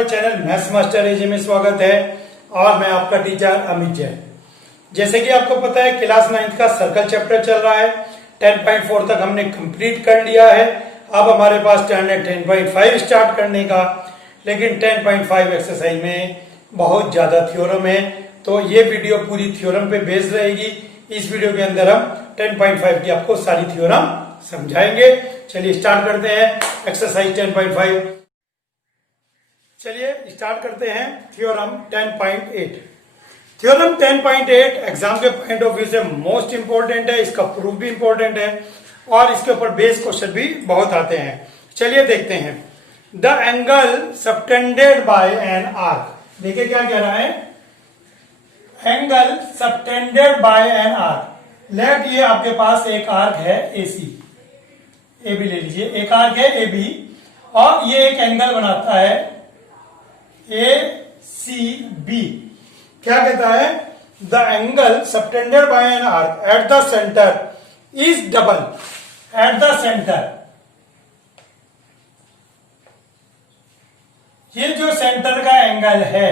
हमारे channel maths master एजे में स्वागत है और मैं आपका टीचर अमित जैन। जैसे कि आपको पता है क्लास 9 का सर्कल चैप्टर चल रहा है। 10.4 तक हमने कंप्लीट कर लिया है। अब हमारे पास टर्न है 10.5 स्टार्ट करने का, लेकिन 10.5 एक्सरसाइज में बहुत ज्यादा थ्योरम है, तो ये वीडियो पूरी थ्योरम पे बेस्ड रहेगी। इस वीडियो के अंदर हम 10.5 की आपको सारी थ्योरम समझाएंगे। चलिए स्टार्ट करते हैं एक्सरसाइज 10.5। चलिए स्टार्ट करते हैं थ्योरम 10.8। थ्योरम 10.8 एग्जाम के पॉइंट ऑफ व्यू से मोस्ट इंपोर्टेंट है, इसका प्रूफ भी इंपोर्टेंट है और इसके ऊपर बेस क्वेश्चन भी बहुत आते हैं। चलिए देखते हैं। The angle subtended by an arc. देखिए क्या कह रहा है, angle subtended by an arc. Let ये आपके पास एक आर्क है एसी, ए बी ले लीजिए, एक आर्क है ए बी और ये एक एंगल बनाता है ए सी बी। क्या कहता है, the angle subtended by an arc at the centre is double. At the centre, ये जो सेंटर का एंगल है,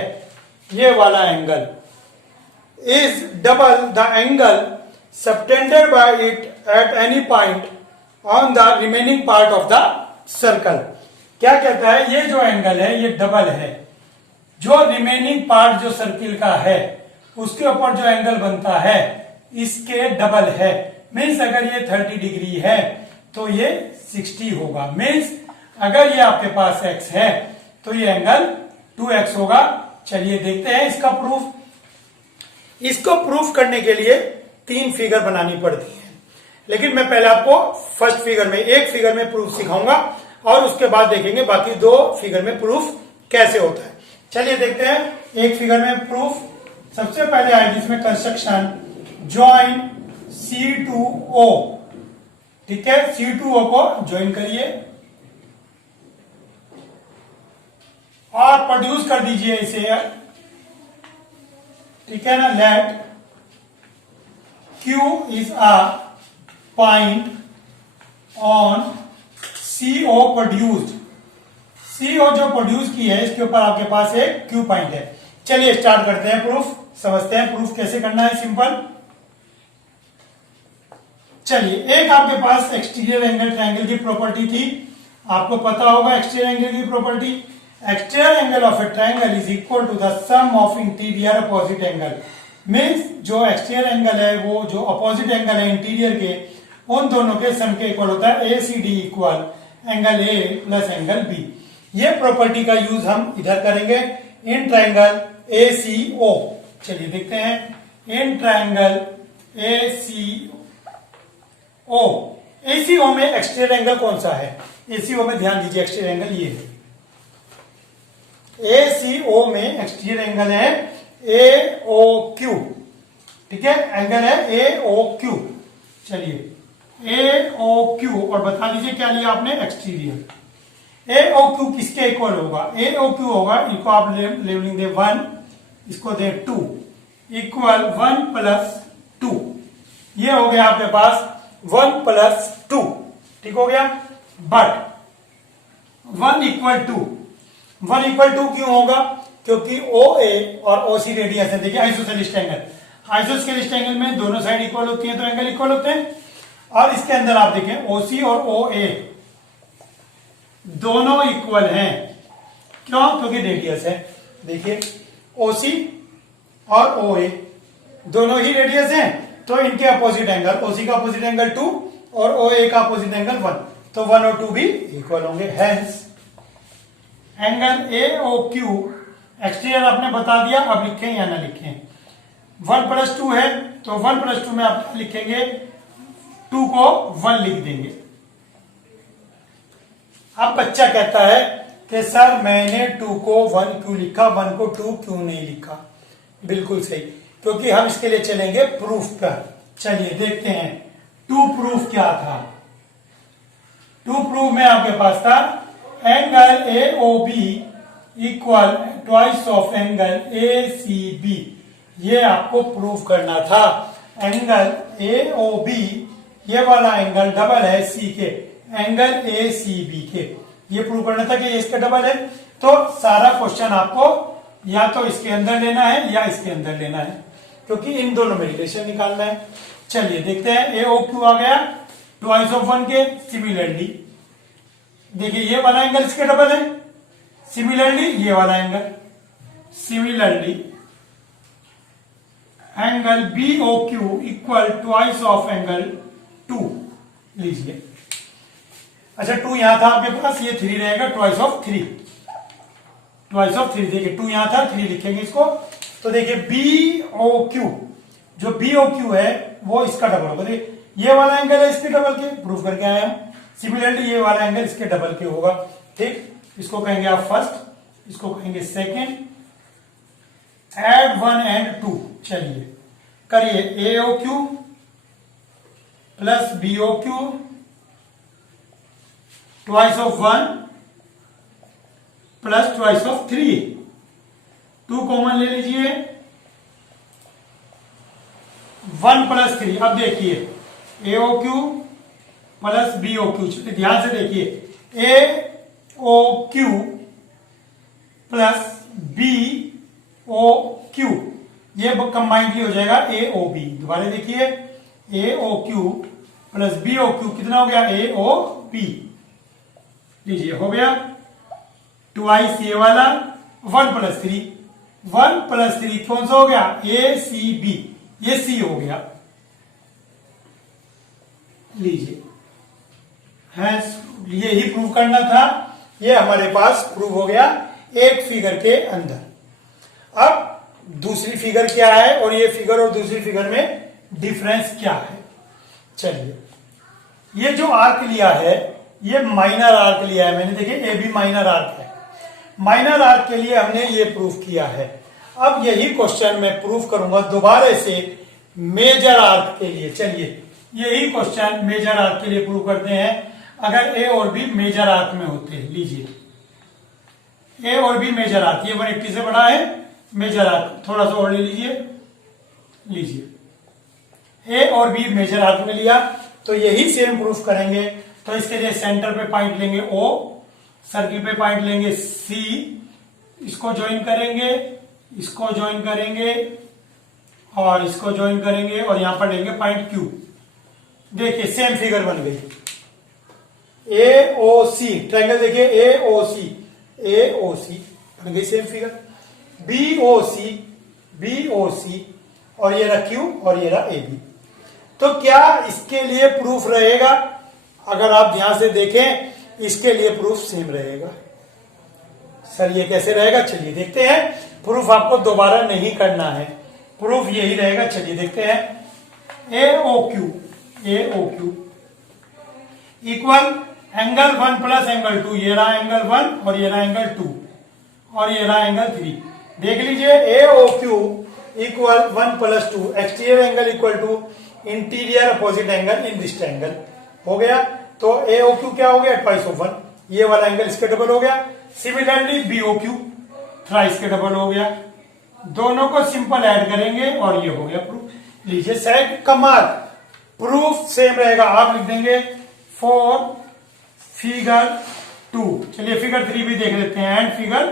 ये वाला angle is double the angle subtended bye it at any point on the remaining part of the circle. क्या कहता है, ये जो एंगल है ये डबल है, जो रिमेनिंग पार्ट जो सर्किल का है उसके ऊपर जो एंगल बनता है इसके डबल है। मीन्स अगर ये 30 डिग्री है तो ये 60 होगा। मीन्स अगर ये आपके पास x है तो ये एंगल 2x होगा। चलिए देखते हैं इसका प्रूफ। इसको प्रूफ करने के लिए 3 फिगर बनानी पड़ती है, लेकिन मैं पहले आपको फर्स्ट फिगर में, एक फिगर में प्रूफ सिखाऊंगा और उसके बाद देखेंगे बाकी 2 फिगर में प्रूफ कैसे होता है। चलिए देखते हैं एक फिगर में प्रूफ। सबसे पहले आएगी इसमें कंस्ट्रक्शन, ज्वाइन C2O। ठीक है, C2O को ज्वाइन करिए और प्रोड्यूस कर दीजिए इसे। ठीक है ना, let Q is a point on CO produced. CO जो प्रोड्यूस की है इसके ऊपर आपके पास एक Q पॉइंट है। चलिए स्टार्ट करते हैं प्रूफ, समझते हैं प्रूफ कैसे करना है। सिंपल, चलिए एक आपके पास एक्सटीरियर एंगल ट्रायंगल की प्रॉपर्टी थी, आपको पता होगा एक्सटीरियर एंगल की property. Exterior angle of a triangle is equal to the sum of interior opposite angle. Means जो एक्सटीरियर एंगल है वो जो अपोजिट एंगल है इंटीरियर के, उन दोनों के सम के इक्वल होता है। ACD equal angle A plus angle B। ये प्रॉपर्टी का यूज हम इधर करेंगे इन ट्रायंगल ACO। चलिए देखते हैं, इन ट्रायंगल ACO में एक्सटीरियर एंगल कौन सा है? ACO में ध्यान दीजिए, एक्सटीरियर एंगल ये है। ACO में एक्सटीरियर एंगल है AOQ। ठीक है, एंगल है AOQ। चलिए AOQ और बता दीजिए क्या लिया आपने, एक्सटीरियर। AOQ किसके इक्वल होगा? AOQ होगा, इनको आप लेबलिंग दे 1, इसको दे 2, इक्वल 1 प्लस 2। ये हो गया आपके पास 1 प्लस 2। ठीक हो गया, बट 1 इक्वल 2। 1 इक्वल 2 क्यों होगा? क्योंकि OA और OC रेडियस है। देखिए आइसोसेलेस एंगल, आइसोसेलेस एंगल में दोनों साइड इक्वल होती है तो एंगल इक्वल होते हैं। और इसके अंदर आप देखें OC और OA दोनों इक्वल हैं। क्यों? क्योंकि रेडियस है। देखिए OC और OA दोनों ही रेडियस हैं, तो इनके अपोजिट एंगल, OC का अपोजिट एंगल 2 और OA का अपोजिट एंगल 1, तो 1 और 2 भी इक्वल होंगे। हेंस एंगल AOQ एक्सटीरियर आपने बता दिया, अब लिखें या ना लिखें। 1 प्लस 2 है तो 1 प्लस 2 में आप लिखेंगे, 2 को 1 लिख देंगे। अब बच्चा कहता है कि सर मैंने 2 को 1 क्यों लिखा, 1 को 2 क्यों नहीं लिखा? बिल्कुल सही, क्योंकि हम इसके लिए चलेंगे प्रूफ पर। चलिए देखते हैं 2 प्रूफ क्या था। 2 प्रूफ में आपके पास था angle AOB equal twice of angle ACB। ये आपको प्रूफ करना था। एंगल AOB ये वाला एंगल डबल है C के एंगल ACB के, ये प्रूव करना था कि ये इसका डबल है। तो सारा क्वेश्चन आपको या तो इसके अंदर लेना है या इसके अंदर लेना है, क्योंकि इन दोनों में रिलेशन निकालना है। चलिए देखते हैं, ए ओ क्यू आ गया ट्वाइस ऑफ 1 के। सिमिलरली देखिए ये वाला एंगल इसके डबल है, सिमिलरली ये वाला angle, similarly angle B O Q equal twice of angle 2 लीजिए। अच्छा 2 यहां था आपके पास, ये 3 रहेगा, ट्वाइस ऑफ 3, ट्वाइस ऑफ 3। देखिए 2 यहां था, 3 लिखेंगे इसको। तो देखिए बी ओ क्यू, जो बी ओ क्यू है वो इसका डबल होगा। देखिए ये वाला एंगल है इसके डबल के, प्रूफ करके आए हम। सिमिलरली ये वाला एंगल इसके डबल के होगा, ठीक। इसको कहेंगे आप फर्स्ट, इसको कहेंगे सेकेंड। एड 1 एंड 2, चलिए करिए। A O Q plus B O Q twice of 1 plus twice of 3, 2 common ले लीजिए, 1 प्लस 3। अब देखिए A O Q plus B O Q, चलिए ध्यान से देखिए, A O Q plus B O Q, ये कंबाइंडली हो जाएगा ए ओ बी। दोबारा देखिए, A O Q plus B O Q कितना हो गया, ए ओ बी। लीजिए हो गया, ट्वाइस ये वाला, 1 प्लस 3, 1 प्लस 3 कौन सा हो गया, ए सी बी, ये सी हो गया। लीजिए यही प्रूव करना था, ये हमारे पास प्रूव हो गया एक फिगर के अंदर। अब दूसरी फिगर क्या है और ये फिगर और दूसरी फिगर में डिफरेंस क्या है। चलिए ये जो आर्क लिया है ये माइनर आर्क लिया है मैंने, देखिए ए बी माइनर आर्क है। माइनर आर्क के लिए हमने ये प्रूफ किया है। अब यही क्वेश्चन मैं प्रूफ करूंगा दोबारा से मेजर आर्क के लिए। चलिए यही क्वेश्चन मेजर आर्क के लिए प्रूव करते हैं, अगर ए और बी मेजर आर्क में होते हैं। लीजिए ए और बी मेजर आर्क, ये 180 से बड़ा है मेजर आर्क, थोड़ा सा और ले लीजिए। लीजिए ए और बी मेजर आर्क में लिया, तो यही सेम प्रूफ करेंगे। तो इसके लिए सेंटर पे पॉइंट लेंगे ओ, सर्किल पे पॉइंट लेंगे सी, इसको ज्वाइन करेंगे, इसको ज्वाइन करेंगे और इसको ज्वाइन करेंगे और यहां पर लेंगे पॉइंट क्यू। देखिए सेम फिगर बन गई, ए ओ सी ट्रायंगल, देखिए ए ओ सी, ए ओ सी बन गई सेम फिगर। बी ओ सी, बी ओ सी, और ये रहा क्यू और ये रहा ए बी। तो क्या इसके लिए प्रूफ रहेगा, अगर आप ध्यान से देखें इसके लिए प्रूफ सेम रहेगा। सर ये कैसे रहेगा, चलिए देखते हैं। प्रूफ आपको दोबारा नहीं करना है, प्रूफ यही रहेगा। चलिए देखते हैं, A O Q, A O Q equal angle 1 plus angle 2, ये रहा एंगल 1 और ये रहा एंगल 2 और ये रहा एंगल 3। देख लीजिए A O Q equal 1 plus 2, exterior angle equal to interior opposite angle in this triangle हो गया। तो ए ओ क्यू क्या हो गया, ट्वाइस ऑफ 1, ये वाला एंगल इसके डबल हो गया। Similarly B O Q thrice के डबल हो गया। दोनों को सिंपल ऐड करेंगे और ये हो गया प्रूफ। लीजिए सेट का मार्क, प्रूफ सेम रहेगा, आप लिख देंगे फॉर फिगर 2। चलिए फिगर 3 भी देख लेते हैं, एंड फिगर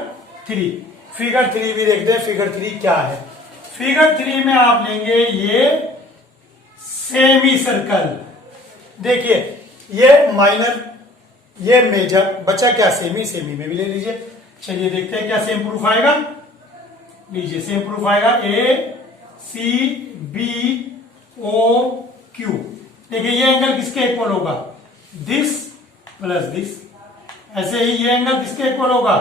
3, फिगर 3 भी देखते हैं फिगर 3 क्या है। फिगर 3 में आप लेंगे ये सेमी सर्कल, देखिए ये माइनर ये मेजर, बचा क्या सेमी, सेमी में भी ले लीजिए। चलिए देखते हैं क्या सेम प्रूफ आएगा। लीजिए सेम प्रूफ आएगा, ए सी बी ओ क्यू। देखिए ये एंगल किसके इक्वल होगा, दिस प्लस दिस। ऐसे ही ये एंगल किसके इक्वल होगा,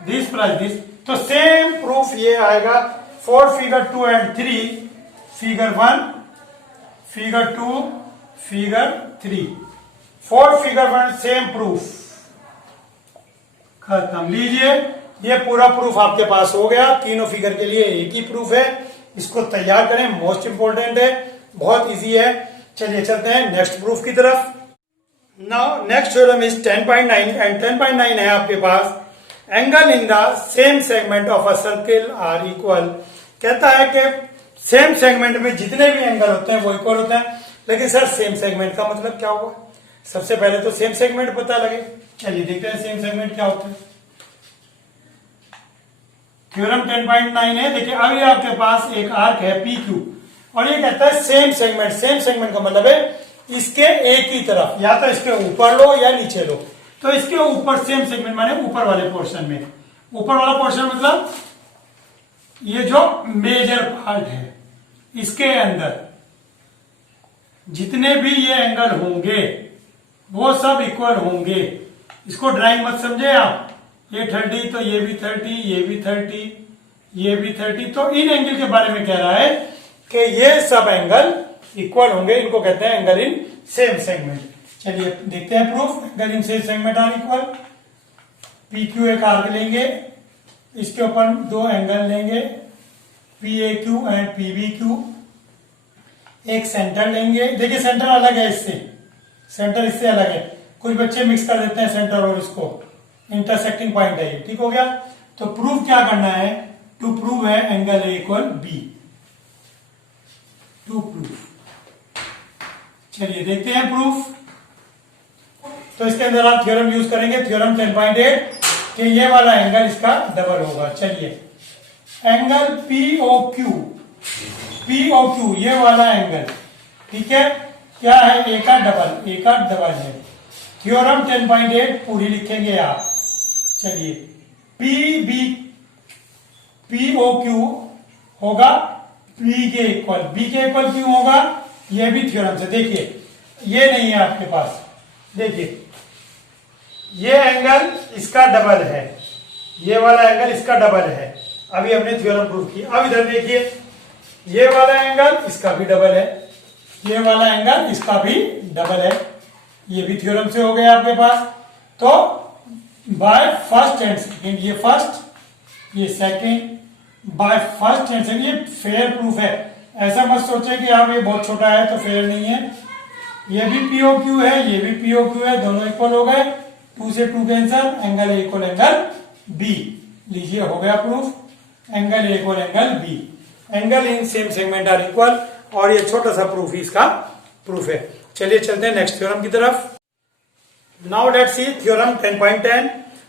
दिस प्लस दिस। तो सेम प्रूफ ये आएगा for figure 2 and 3, figure 1, figure 2, figure 3। For figure 1 same proof, खत्म। लीजिए ये पूरा प्रूफ आपके पास हो गया। तीनों फिगर के लिए एक ही प्रूफ है, इसको तैयार करें, मोस्ट इंपोर्टेंट है, बहुत इजी है। चलिए चलते हैं नेक्स्ट प्रूफ की तरफ। Now next theorem is 10.9 and 10.9 है आपके पास, angle in the same segment of a circle are equal. कहता है कि सेम सेगमेंट में जितने भी एंगल होते हैं वो इक्वल होते हैं। लेकिन सर सेम सेगमेंट का मतलब क्या हुआ, सबसे पहले तो सेम सेगमेंट पता लगे। चलिए देखते हैं सेम सेगमेंट क्या होता है। थ्योरम 10.9 है। देखिए अब ये आपके पास एक आर्क है पी क्यू और ये कहता है सेम सेगमेंट। सेम सेगमेंट का मतलब है इसके एक ही तरफ, या तो इसके ऊपर लो या नीचे लो। तो इसके ऊपर सेम सेगमेंट माने ऊपर वाले पोर्शन में, ऊपर वाला पोर्शन मतलब ये जो मेजर पार्ट है इसके अंदर जितने भी ये एंगल होंगे वो सब इक्वल होंगे। इसको ड्राइंग मत समझे आप, ये 30 तो ये भी 30, ये भी 30, ये भी 30। तो इन एंगल के बारे में कह रहा है कि ये सब एंगल इक्वल होंगे, इनको कहते हैं एंगल इन सेम सेगमेंट। चलिए देखते हैं proof. Angle in same segment are equal. P Q एक आर्क लेंगे, इसके ऊपर दो एंगल लेंगे P A Q and P B Q. एक सेंटर लेंगे, देखिए सेंटर अलग है इससे, सेंटर इससे अलग है। कुछ बच्चे मिक्स कर देते हैं सेंटर और इसको, इंटरसेक्टिंग पॉइंट है ये, ठीक हो गया। तो प्रूफ क्या करना है, टू प्रूव है angle A equal B, to proof. चलिए देखते हैं प्रूफ। तो इसके अंदर आप थ्योरम यूज करेंगे, थ्योरम 10.8 कि ये वाला एंगल इसका डबल होगा। चलिए angle P O Q, P O Q ये वाला एंगल, ठीक है, क्या है, ए का डबल है। थ्योरम 10.8 पूरी लिखेंगे आप। चलिए P B, P O Q होगा बी के इक्वल, बी के इक्वल क्यों होगा, ये भी थ्योरम से। देखिए ये नहीं है आपके पास, देखिए ये एंगल इसका डबल है, ये वाला एंगल इसका डबल है, अभी हमने थ्योरम प्रूव किया। अब इधर देखिए ये वाला एंगल इसका भी डबल है, ये वाला एंगल इसका भी डबल है, ये भी थ्योरम से हो गया आपके पास। तो बाय फर्स्ट एंड सेकेंड, ये फर्स्ट ये second, bye first and second, ये फेयर प्रूफ है। ऐसा मत सोचे कि आप ये बहुत छोटा है तो फेयर नहीं है, ये भी पीओ क्यू है, ये भी पीओ क्यू है, दोनों इक्वल हो गए, 2 से 2 cancel, angle A equal angle B. लीजिए हो गया proof, angle A equal angle B, angle in same segment are equal. और ये छोटा सा प्रूफ ही इसका प्रूफ है। चलिए चलते हैं नेक्स्ट थ्योरम की तरफ। Now let's see theorem 10.10।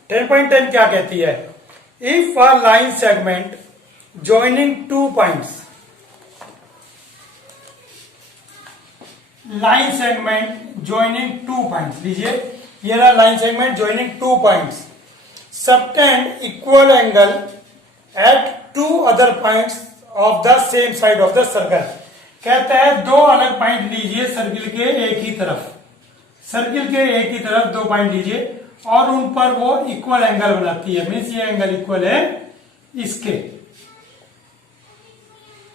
10.10 क्या कहती है, if a line segment joining 2 points, line segment joining 2 points, लीजिए ये रहा line segment joining 2 points, subtend equal angle at 2 other points of the same side of the circle. कहता है दो अलग पॉइंट लीजिए सर्किल के एक ही तरफ, सर्किल के एक ही तरफ दो पॉइंट लीजिए और उन पर वो इक्वल एंगल बनाती है, मीन्स ये एंगल इक्वल है इसके।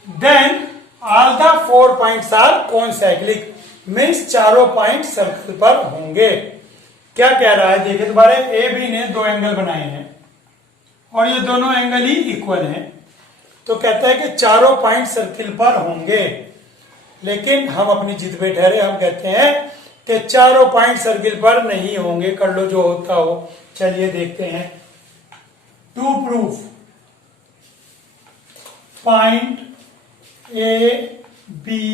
Then all the 4 points are concyclic, means चारों पॉइंट सर्कल पर होंगे। क्या कह रहा है, देखिए दोबारा, ए बी ने दो एंगल बनाए हैं और ये दोनों एंगल ही इक्वल हैं। तो कहता है कि चारों पॉइंट सर्किल पर होंगे, लेकिन हम अपनी जिद पे ठहरे, हम कहते हैं कि चारों पॉइंट सर्किल पर नहीं होंगे, कर लो जो होता हो। चलिए देखते हैं। To proof point A B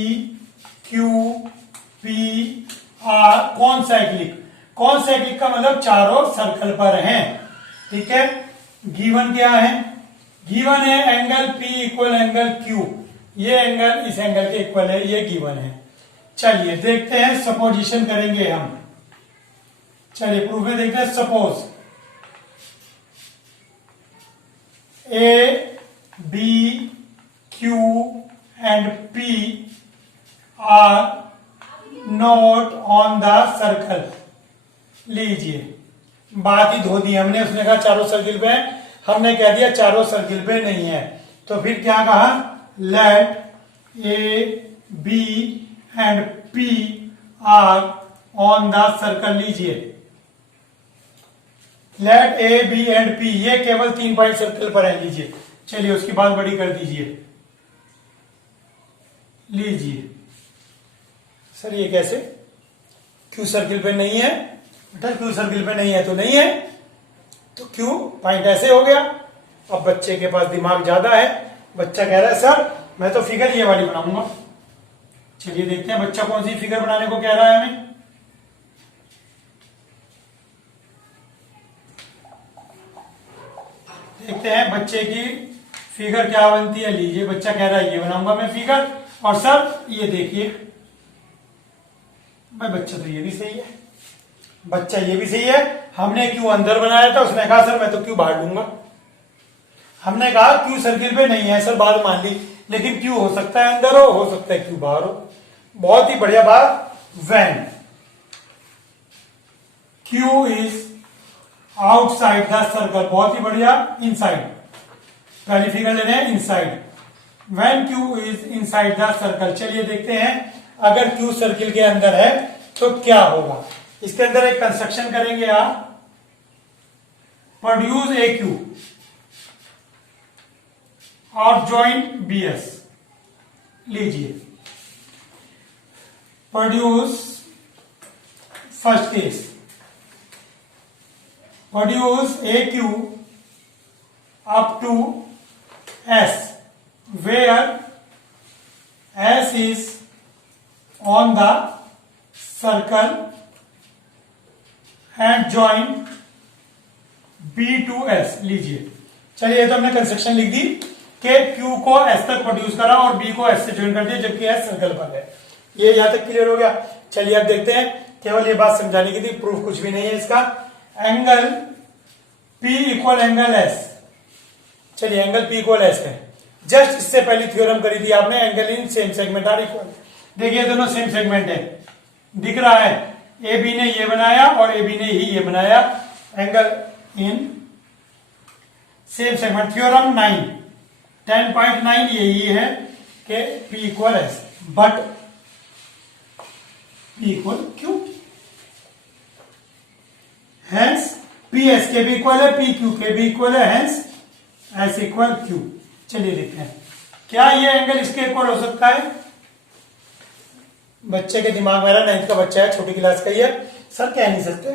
Q P are concyclic, concyclic का मतलब चारों सर्कल पर हैं, ठीक है। गिवन क्या है, गिवन है angle P equal angle Q, ये एंगल इस एंगल के इक्वल है, ये गिवन है। चलिए देखते हैं, सपोजिशन करेंगे हम। चलिए प्रूफ में देखते हैं। Suppose A B Q and P are not on the circle. लीजिए बात ही धो दी हमने, उसने कहा चारों सर्किल पे, हमने कह दिया चारों सर्किल पे नहीं है। तो फिर क्या कहा, let A B and P R on the circle. लीजिए let A B and P, ये केवल 3 पॉइंट सर्कल पर है। लीजिए चलिए उसकी बात बड़ी कर दीजिए। लीजिए सर ये कैसे, क्यू सर्किल पे नहीं है बेटा, क्यू सर्किल पे नहीं है तो नहीं है, तो क्यू पॉइंट ऐसे हो गया। अब बच्चे के पास दिमाग ज्यादा है, बच्चा कह रहा है सर मैं तो फिगर ये वाली बनाऊंगा। चलिए देखते हैं बच्चा कौन सी फिगर बनाने को कह रहा है हमें। देखते हैं बच्चे की फिगर क्या बनती है। लीजिए बच्चा कह रहा है ये बनाऊंगा मैं फिगर, और सर ये देखिए भाई बच्चा तो ये भी सही है, बच्चा ये भी सही है। हमने क्यू अंदर बनाया था, उसने कहा सर मैं तो क्यू बाहर लूंगा। हमने कहा क्यू सर्किल पे नहीं है सर, बात मान ली, लेकिन क्यू हो सकता है अंदर हो सकता है क्यू बाहर हो। बहुत ही बढ़िया बात। When Q is outside the circle, बहुत ही बढ़िया। इनसाइड, पहली फिगर ले रहे हैं inside. When Q is inside the circle, चलिए देखते हैं अगर क्यू सर्किल के अंदर है तो क्या होगा। इसके अंदर एक कंस्ट्रक्शन करेंगे आप, प्रोड्यूस ए क्यू और ज्वाइन बी एस। लीजिए produce, first case, produce A Q up to S, where S is on the circle and join B to S. लीजिए चलिए ये तो हमने कंस्ट्रक्शन लिख दी कि क्यू को एस तक प्रोड्यूस करा और बी को एस से ज्वाइन कर दिया, जबकि एस सर्कल पर है। ये यहां तक क्लियर हो गया। चलिए अब देखते हैं, केवल ये बात समझाने की थी, प्रूफ कुछ भी नहीं है इसका। Angle P equal angle S, चलिए एंगल P इक्वल S है। जस्ट इससे पहली थ्योरम करी थी आपने, angle in same segment are equal. देखिए दोनों सेम सेगमेंट है, दिख रहा है। ए बी ने ये बनाया और ए बी ने ही ये बनाया, angle in same segment. Theorem 9 10.9 यही है कि P equal S but P equal Q, hence P S के भी इक्वल है, P Q के भी इक्वल है, हेंस S इक्वल Q। चलिए देखते हैं क्या ये एंगल इसके इक्वल हो सकता है। बच्चे के दिमाग में आ रहा, 9th का बच्चा है, छोटी क्लास का ही है, सर कह नहीं सकते,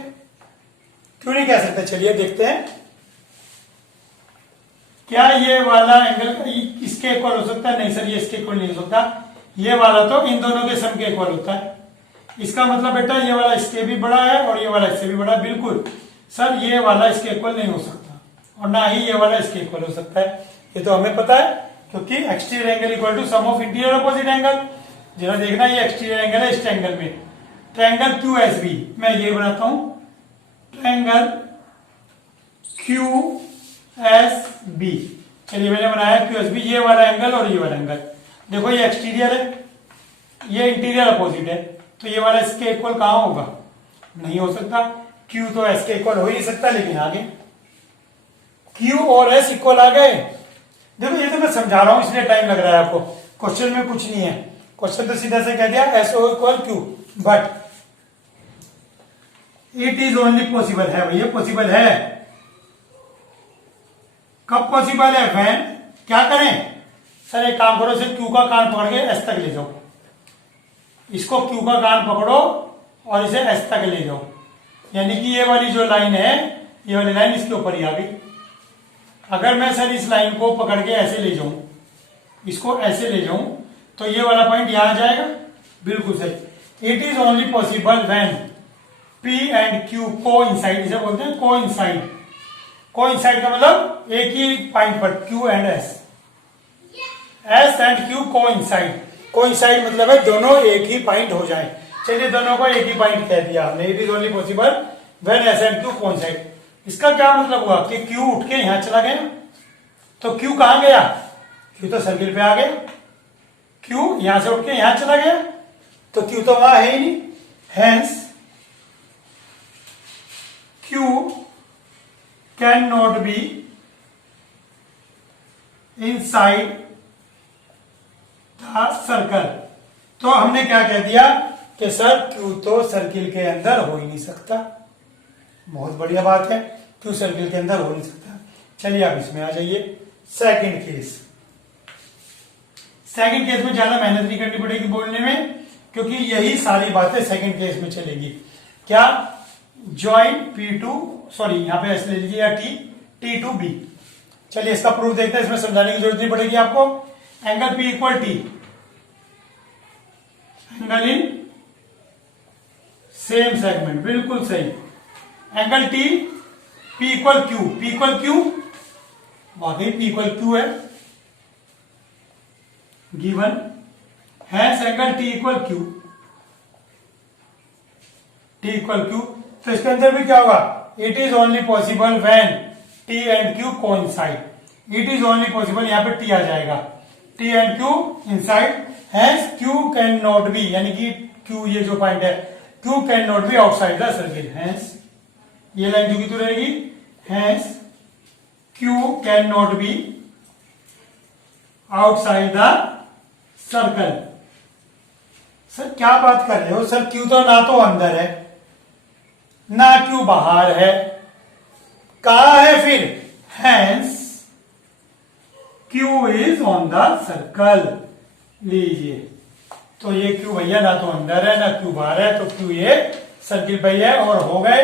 क्यों नहीं कह सकते। चलिए देखते हैं क्या ये वाला एंगल इसके इक्वल हो सकता है। नहीं सर ये इसके इक्वल नहीं हो सकता, ये वाला तो इन दोनों के सम के इक्वल होता है। इसका मतलब बेटा ये वाला इसके भी बड़ा है और ये वाला इससे भी बड़ा है। बिल्कुल सर ये वाला इसके इक्वल नहीं हो सकता और ना ही ये वाला इसके इक्वल हो सकता है, ये तो हमें पता है, क्योंकि exterior angle equal to sum of interior opposite angle. जरा देखना ये एक्सटीरियर एंगल है इस ट्रायंगल में, ट्रायंगल क्यू एस बी, मैं ये बनाता हूं ट्रायंगल क्यू एस बी। चलिए मैंने बनाया क्यू एस बी, ये वाला एंगल और ये वाला एंगल। देखो ये एक्सटीरियर है, ये इंटीरियर अपोजिट है, तो ये वाला इसके इक्वल कहां होगा, नहीं हो सकता। क्यू तो एस के इक्वल हो ही नहीं सकता, लेकिन आगे क्यू और एस इक्वल आ गए। देखो ये तो मैं समझा रहा हूं इसलिए टाइम लग रहा है आपको, क्वेश्चन में कुछ नहीं है। क्वेश्चन तो सीधा से कह दिया S O equal Q, but it is only possible है भैया, पॉसिबल है। कब पॉसिबल है, व्हेन क्या करें सर, एक काम करो, सिर्फ क्यू का कान पकड़ के एस तक ले जाओ, इसको क्यू का कान पकड़ो और इसे एस तक ले जाओ, यानी कि ये वाली जो लाइन है, ये वाली लाइन इसके ऊपर ही आ गई। अगर मैं सर इस लाइन को पकड़ के ऐसे ले जाऊं, इसको ऐसे ले जाऊं, तो ये वाला पॉइंट यहां आ जाएगा। बिल्कुल सही। It is only possible when P and Q को इनसाइड, इसे बोलते हैं को इनसाइड। को इनसाइड का मतलब एक ही पॉइंट पर Q and S, S and Q को इनसाइड। को इनसाइड मतलब है दोनों एक ही पॉइंट हो जाए। चलिए दोनों को एक ही पॉइंट कह दिया हमने, it is only possible when S and Q coincide. इसका क्या मतलब हुआ कि Q उठ के यहां चला गया, तो Q कहां गया, Q तो सर्किल पे आ गया। Q यहां से उठ के यहां चला गया, तो Q तो वहां है ही नहीं, hence Q can not be inside the circle. तो हमने क्या कह दिया कि सर Q तो सर्किल के अंदर हो ही नहीं सकता। बहुत बढ़िया बात है, Q सर्किल के अंदर हो नहीं सकता। चलिए आप इसमें आ जाइए, सेकंड केस। सेकंड केस में ज्यादा मेहनत नहीं करनी पड़ेगी बोलने में, क्योंकि यही सारी बातें सेकंड केस में चलेगी। क्या, ज्वाइन P2, सॉरी यहां पे ऐसे ले लीजिए, या T2B। चलिए इसका प्रूफ देखते हैं, इसमें समझाने की जरूरत नहीं पड़ेगी आपको। Angle P equal T, angle in same segment, बिल्कुल सही। Angle T, P equal Q, P equal Q, वाकई P इक्वल Q है given, hence angle T equal Q, T equal Q। तो इसके अंदर भी क्या होगा, it is only possible when T and Q coincide. It is only possible, यहां पे T आ जाएगा, T and Q inside, hence Q can not be, यानी कि Q ये जो पॉइंट है, Q can not be outside the circle, hence ये लाइन जो की तो रहेगी, hence Q can not be outside the circle. Sir क्या बात कर रहे हो सर, Q तो ना तो अंदर है ना Q बाहर है, कहा है फिर, hence Q is on the circle. लीजिए, तो ये Q भैया ना तो अंदर है ना Q बाहर है, तो Q ये सर्किल पे है, और हो गए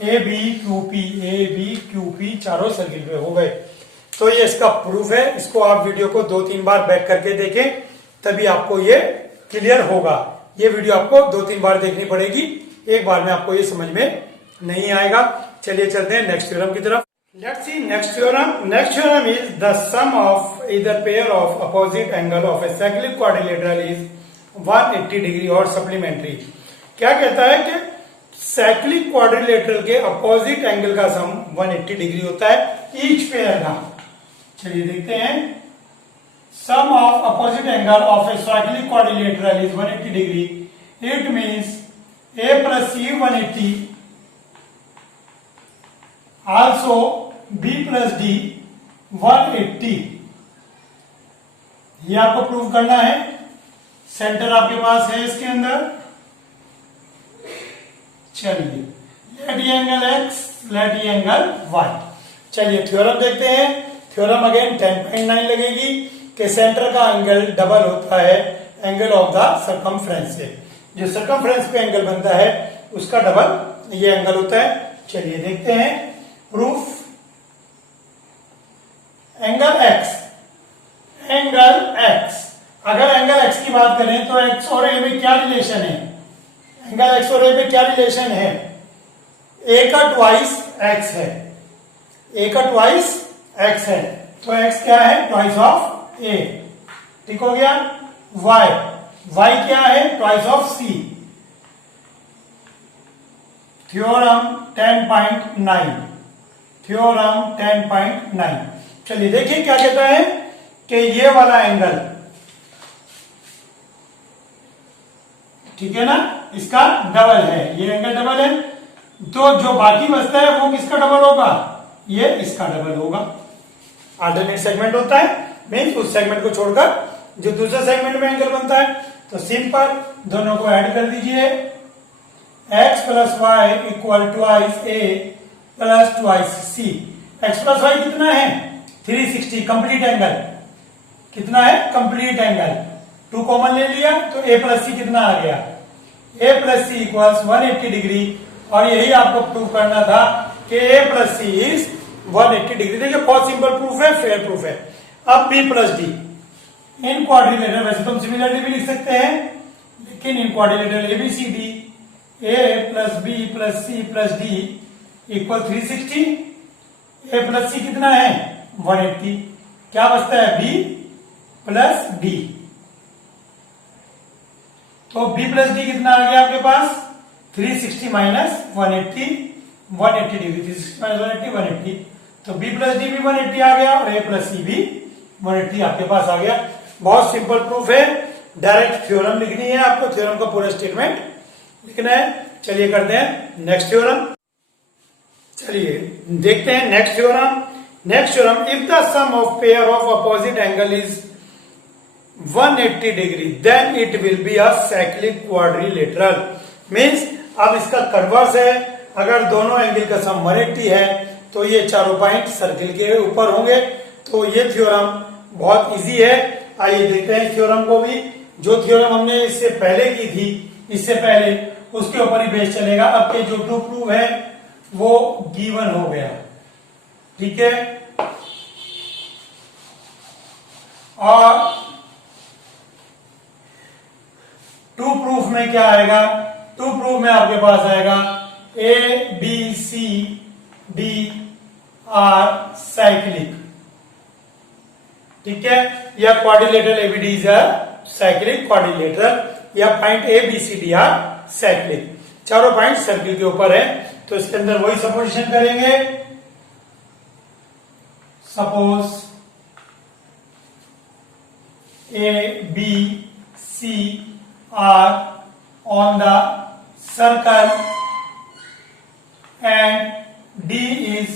ए बी क्यू पी चारों सर्किल पे हो गए। तो ये इसका प्रूफ है, इसको आप वीडियो को 2-3 बार बैक करके देखें, तभी आपको ये क्लियर होगा। ये वीडियो आपको 2-3 बार देखनी पड़ेगी, एक बार में आपको ये समझ में नहीं आएगा। चलिए चलते हैं नेक्स्ट थ्योरम की तरफ। Let's see next theorem. Next theorem is the sum of either pair of opposite angle of a cyclic quadrilateral is 180 degree और सप्लीमेंट्री। क्या कहता है कि साइक्लिक क्वाड्रिलेटरल के अपोजिट एंगल का सम 180 डिग्री होता है ईच पेयर का। चलिए देखते हैं, sum of opposite angle of a cyclic quadrilateral is 180 degree, it means a plus c 180, also b plus d 180। ये आपको प्रूव करना है। सेंटर आपके पास है इसके अंदर। चलिए, लेट ये एंगल x, लेट ये एंगल y। चलिए थ्योरम देखते हैं। थ्योरम अगेन 10.9 लगेगी कि सेंटर का एंगल डबल होता है एंगल ऑफ द सर्कमफ्रेंस से। जो सर्कमफ्रेंस पे एंगल बनता है उसका डबल ये एंगल होता है। चलिए देखते हैं प्रूफ। एंगल x, अगर एंगल x की बात करें तो x और a में क्या रिलेशन है? एंगल x और a में क्या रिलेशन है? a का ट्वाइस x है, a का ट्वाइस x है, तो x क्या है? Twice of a। ठीक हो गया। y क्या है? Twice of c। Theorem 10.9, theorem 10.9। चलिए देखिए क्या कहता है कि ये वाला एंगल, ठीक है ना, इसका डबल है, ये एंगल डबल है, तो जो बाकी बचता है वो किसका डबल होगा? ये इसका डबल होगा। अल्टरनेट सेगमेंट होता है, मीन्स उस सेगमेंट को छोड़कर जो दूसरे सेगमेंट में एंगल बनता है। तो सिंपल दोनों को ऐड कर दीजिए। x plus Y equal twice a plus twice c। x plus Y कितना है? 360। कंप्लीट एंगल कितना है? Complete angle. 2 कॉमन ले लिया तो a प्लस सी कितना आ गया? a plus C equals 180 degree. और यही आपको प्रूव करना था कि a plus C is 180 degree. देखिए बहुत सिंपल प्रूफ है, फेयर प्रूफ है। अब b plus D in quadrilateral, वैसे तो हम सिमिलरली भी लिख सकते हैं, लेकिन in quadrilateral ABCD a plus B plus C plus D equal 360। a plus C कितना है? 180। क्या बचता है? b plus D. तो b प्लस डी कितना आ गया आपके पास? 360 माइनस 180, 180 डिग्री। 360 माइनस 180, 180। तो b प्लस डी भी 180 आ गया और a प्लस सी भी 180 आपके पास आ गया। बहुत सिंपल प्रूफ है। डायरेक्ट थ्योरम लिखनी है आपको, थ्योरम का पूरा स्टेटमेंट लिखना है। चलिए करते हैं नेक्स्ट थ्योरम। चलिए देखते हैं next theorem. Next theorem, if the sum of pair of opposite angle is 180 degree then it will be a cyclic quadrilateral. Means अब इसका कन्वर्स है, अगर दोनों एंगल का सम 180 है तो ये चारों पॉइंट सर्किल के ऊपर होंगे। तो ये थ्योरम बहुत इजी है। आइए देखते हैं थ्योरम को भी। जो थ्योरम हमने इससे पहले की थी, इससे पहले, उसके ऊपर ही बेस चलेगा। अब के जो टू प्रूव है वो गिवन हो गया, ठीक है। और टू प्रूफ में क्या आएगा? टू प्रूफ में आपके पास आएगा A B C D are cyclic. ठीक है, या quadrilateral ABD is a cyclic quadrilateral, या point A B C D are cyclic. चारों पॉइंट सर्किल के ऊपर है, तो इसके अंदर वही सपोजिशन करेंगे। Suppose A B C are on the circle and D is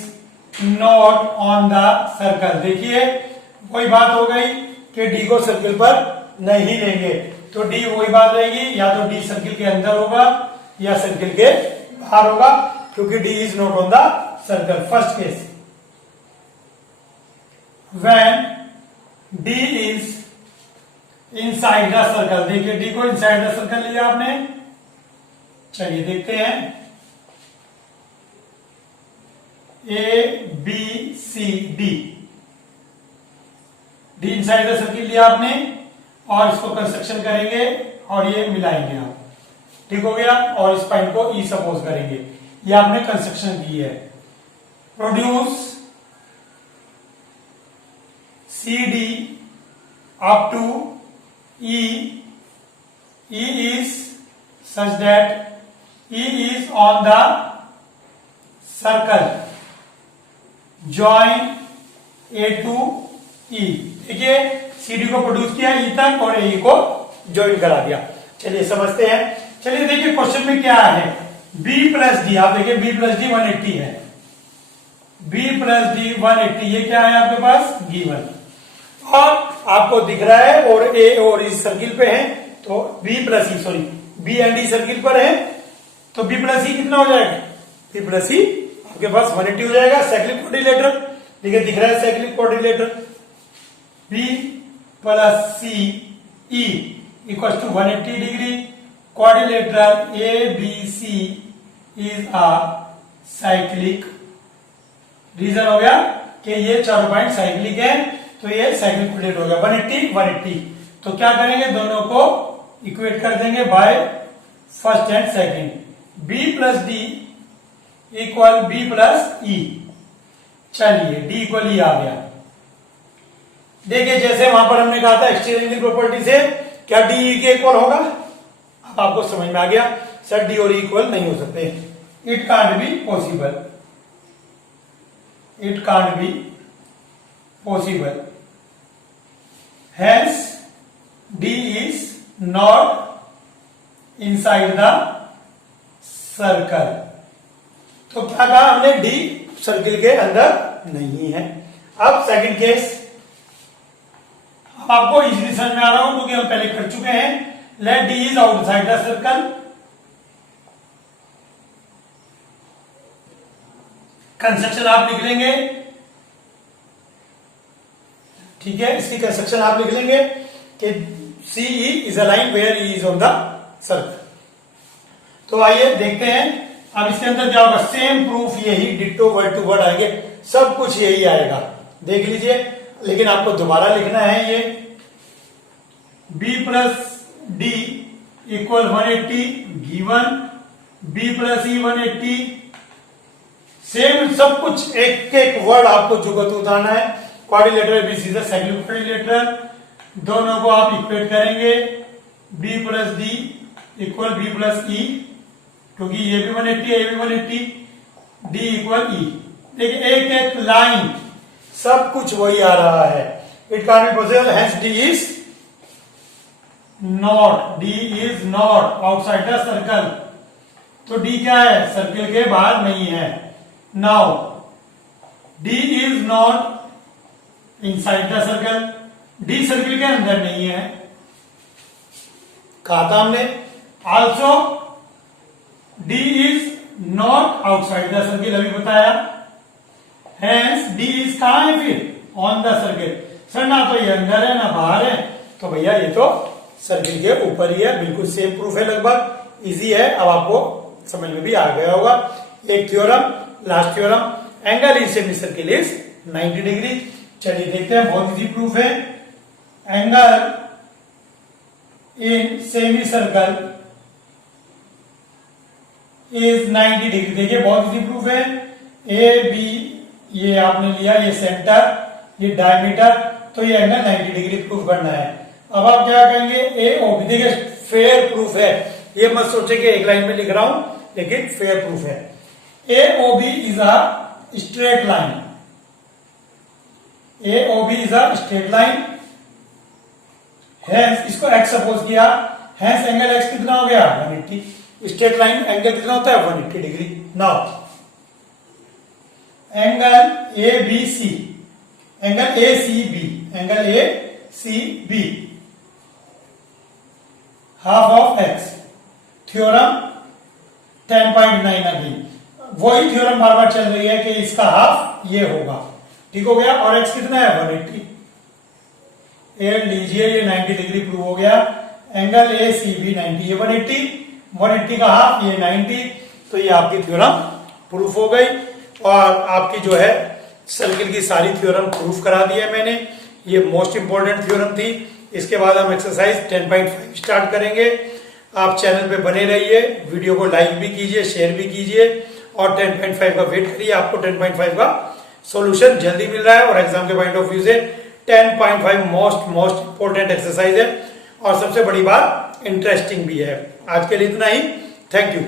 not on the circle. देखिए वही बात हो गई कि डी को सर्किल पर नहीं लेंगे, तो डी वही बात रहेगी, या तो डी सर्किल के अंदर होगा या सर्किल के बाहर होगा, क्योंकि D is not on the circle. First case, when D is inside the circle. देखिए डी को इनसाइड द सर्कल लिया आपने, चलिए देखते हैं। A B C D, D inside the circle लिया आपने, और इसको कंस्ट्रक्शन करेंगे और ये मिलाएंगे आप, ठीक हो गया। और इस पॉइंट को ई सपोज करेंगे, ये आपने कंस्ट्रक्शन की है। Produce C D up to E, E is such that E is on the circle, join A to E. देखिए सीडी को प्रोड्यूस किया ई तक और ए को ज्वाइन करा दिया। चलिए समझते हैं। चलिए देखिए क्वेश्चन में क्या है, b प्लस डी। आप देखिए b प्लस डी 180 है, b प्लस डी 180, ये क्या है आपके पास गिवन, और आपको दिख रहा है और ए और इस सर्किल पे है, तो b plus E, sorry b and E circle पर है, तो b प्लस ई कितना हो जाएगा, b प्लस ई आपके पास 180 हो जाएगा। साइक्लिक क्वाड्रिलेटरल, देखिए दिख रहा है cyclic quadrilateral, b plus C E equal to 180 degree. Quadrilateral A B C is a cyclic. Reason हो गया कि ये चारों पॉइंट साइक्लिक है, तो ये साइक्लिक क्वाड्रिलेटरल हो गया। 180 180, तो क्या करेंगे, दोनों को इक्वेट कर देंगे by first and second. B plus D equal B plus E. चलिए डी इक्वल ई आ गया। देखिए जैसे वहां पर हमने कहा था एक्सचेंज प्रॉपर्टी से, क्या डी ई के इक्वल होगा, अब आपको समझ में आ गया सर डी और इक्वल नहीं हो सकते, it can't be possible, it can't be possible, hence D is not inside the circle. तो क्या कहा हमने, डी सर्किल के अंदर नहीं है। अब सेकंड केस आपको इजीली समझ में आ रहा हूं क्योंकि हम पहले कर चुके हैं। Let D is outside the circle, construction आप लिख लेंगे, ठीक है, इसकी कंस्ट्रक्शन आप लिख लेंगे कि C E is a line where E is on the circle. तो आइए देखते हैं अब इसके अंदर क्या होगा, सेम प्रूफ यही डिट्टो वर्ड टू वर्ड आएंगे, सब कुछ यही आएगा, देख लीजिए। लेकिन आपको दोबारा लिखना है ये b plus D equal 180 given, b plus E 180, same सब कुछ एक एक वर्ड आपको जुगत उतारना है। क्वाड्रिलेटरल बी सीधा साइक्लिक क्वाड्रिलेटरल, दोनों को आप इक्वेट करेंगे, b plus D equal b plus E, क्योंकि ये भी 180 है, ये भी 180, d इक्वल ई। देखिए एक एक लाइन सब कुछ वही आ रहा है। It can be possible, hence D is not, D is not outside the circle. तो डी क्या है, सर्किल के बाहर नहीं है। Now D is not inside the circle, D circle के अंदर नहीं है, कहा था हमने। Also D is not outside the circle, अभी बताया। हेंस डी इज कहां है फिर, ऑन द सर्किल। सर ना तो ये अंदर है ना बाहर है, तो भैया ये तो सर्किल के ऊपर ही है। बिल्कुल सेम प्रूफ है, लगभग इजी है, अब आपको समझ में भी आ गया होगा। एक theorem, last theorem, angle in semi circle is 90 degree. चलिए देखते हैं, बहुत इजी प्रूफ है। Angle in semi circle is 90 degree. देखिए बहुत इजी प्रूफ है। ए बी ये आपने लिया, ये सेंटर, ये डायमीटर, तो ये एंगल 90 डिग्री प्रूफ करना है। अब आप क्या कहेंगे, ए ओ बी, देखिए फेयर प्रूफ है, ये मत सोचे कि एक लाइन में लिख रहा हूं, लेकिन फेयर प्रूफ है। A O B is a straight line, A O B is a straight line, hence इसको एक्स सपोज किया, हैंस एंगल एक्स कितना हो गया 180। स्ट्रेट लाइन एंगल कितना होता है 180 degree. Now angle A B C, angle A C B, angle A C B half of X, theorem 10.9 again, वही theorem बार बार चल रही है कि इसका हाफ ये होगा, ठीक हो गया। और एक्स कितना है 180, ए लीजिए ये 90 डिग्री प्रूव हो गया। एंगल ए सी बी 90, ये 180 का हाफ ये 90, तो ये आपकी थ्योरम प्रूफ हो गई। और आपकी जो है सर्किल की सारी थ्योरम प्रूफ करा दी है मैंने, ये मोस्ट इंपॉर्टेंट थ्योरम थी। इसके बाद हम एक्सरसाइज 10.5 स्टार्ट करेंगे। आप चैनल पे बने रहिए, वीडियो को लाइक भी कीजिए, शेयर भी कीजिए और 10.5 का वेट करिए, आपको 10.5 का सॉल्यूशन जल्दी मिल रहा है। और एग्जाम के पॉइंट ऑफ व्यू से 10.5 मोस्ट इंपॉर्टेंट एक्सरसाइज है और सबसे बड़ी बात इंटरेस्टिंग भी है। आज के लिए इतना ही, थैंक यू।